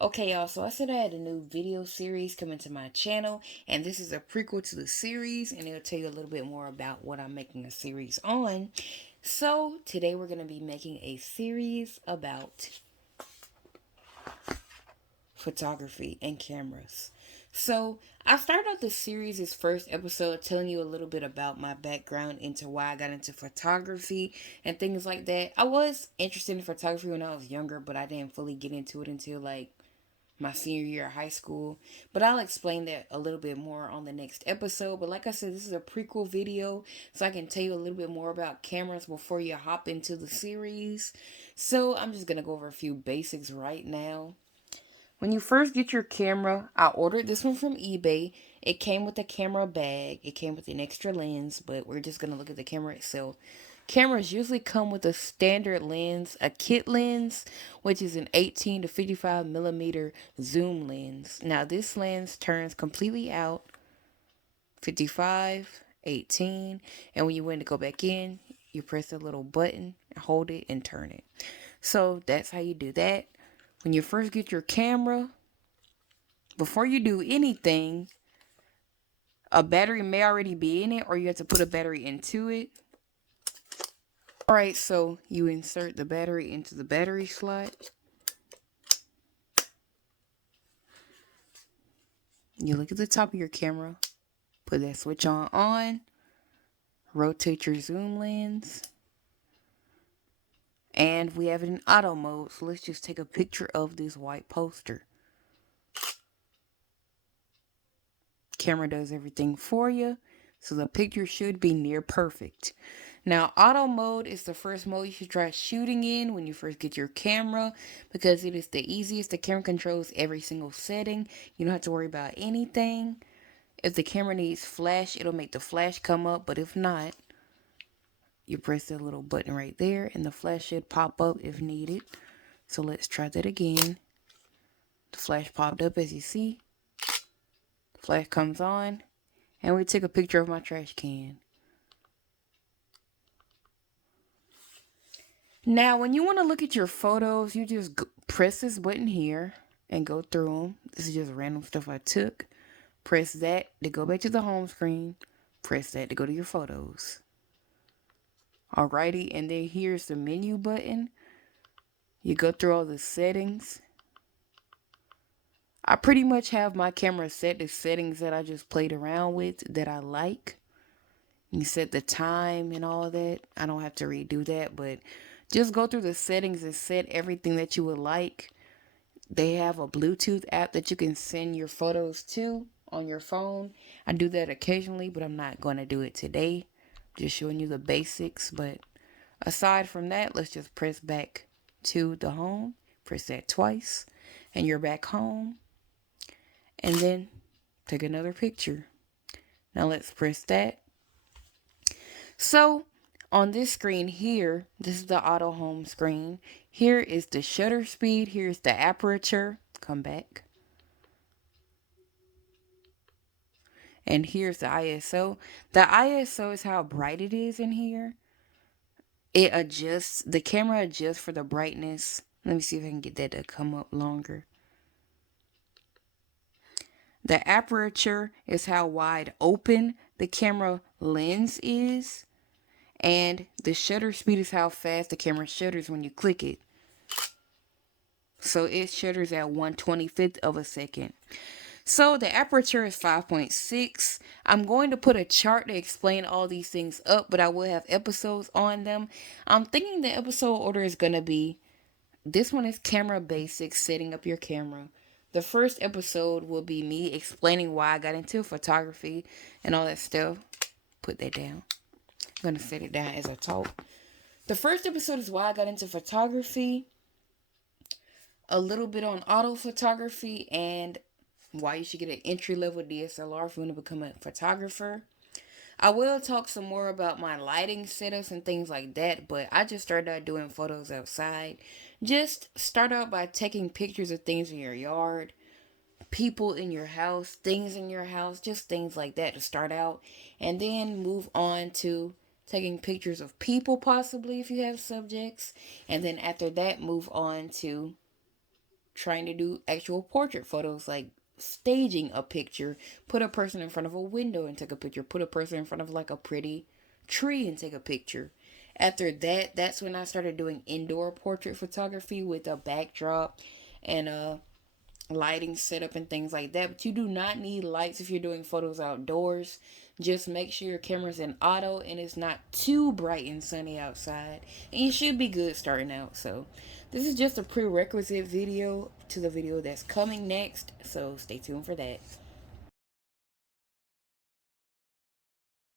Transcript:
Okay, y'all, so I said I had a new video series coming to my channel, and this is a prequel to the series, and it'll tell you a little bit more about what I'm making a series on. So, today we're going to be making a series about photography and cameras. So, I started out the series' first episode telling you a little bit about my background into why I got into photography and things like that. I was interested in photography when I was younger, but I didn't fully get into it until like my senior year of high school. But I'll explain that a little bit more on the next episode. But like I said, this is a prequel video, so I can tell you a little bit more about cameras before you hop into the series. So I'm just going to go over a few basics right now. When you first get your camera, I ordered this one from eBay. It came with a camera bag. It came with an extra lens, but we're just going to look at the camera itself. Cameras usually come with a standard lens, a kit lens, which is an 18 to 55 millimeter zoom lens. Now this lens turns completely out, 55, 18, and when you want to go back in, you press the little button, hold it, and turn it. So that's how you do that. When you first get your camera, before you do anything, a battery may already be in it, or you have to put a battery into it. Alright, so you insert the battery into the battery slot. You look at the top of your camera, put that switch on, rotate your zoom lens, and we have it in auto mode, so let's just take a picture of this white poster. Camera does everything for you, so the picture should be near perfect. Now, auto mode is the first mode you should try shooting in when you first get your camera, because it is the easiest. The camera controls every single setting. You don't have to worry about anything. If the camera needs flash, it'll make the flash come up, but if not, you press that little button right there and the flash should pop up if needed. So let's try that again. The flash popped up, as you see. The flash comes on, and we take a picture of my trash can. Now, when you want to look at your photos, you just press this button here and go through them. This is just random stuff I took. Press that to go back to the home screen. Press that to go to your photos. Alrighty, and then here's the menu button. You go through all the settings. I pretty much have my camera set to settings that I just played around with that I like. You set the time and all that. I don't have to redo that, but just go through the settings and set everything that you would like. They have a Bluetooth app that you can send your photos to on your phone. I do that occasionally, but I'm not going to do it today. Just showing you the basics. But aside from that, let's just press back to the home. Press that twice, and you're back home. And then take another picture. Now let's press that. So on this screen here, this is the auto home screen. Here is the shutter speed. Here's the aperture. Come back. And here's the ISO. The ISO is how bright it is in here. It adjusts, the camera adjusts for the brightness. Let me see if I can get that to come up longer. The aperture is how wide open the camera lens is. And the shutter speed is how fast the camera shutters when you click it. So it shutters at 1/25th of a second. So the aperture is 5.6. I'm going to put a chart to explain all these things up, but I will have episodes on them. I'm thinking the episode order is going to be, this one is camera basics, setting up your camera. The first episode will be me explaining why I got into photography and all that stuff. Put that down. I'm going to set it down as I talk. The first episode is why I got into photography, a little bit on auto photography, and why you should get an entry-level DSLR if you want to become a photographer. I will talk some more about my lighting setups and things like that, but I just started out doing photos outside. Just start out by taking pictures of things in your yard, people in your house, things in your house, just things like that to start out, and then move on to taking pictures of people possibly if you have subjects, and then after that move on to trying to do actual portrait photos, like staging a picture, put a person in front of a window and take a picture, put a person in front of like a pretty tree and take a picture. After that, that's when I started doing indoor portrait photography with a backdrop and a lighting setup and things like that. But you do not need lights if you're doing photos outdoors. Just make sure your camera's in auto and it's not too bright and sunny outside, and you should be good starting out. So this is just a prerequisite video to the video that's coming next, so stay tuned for that.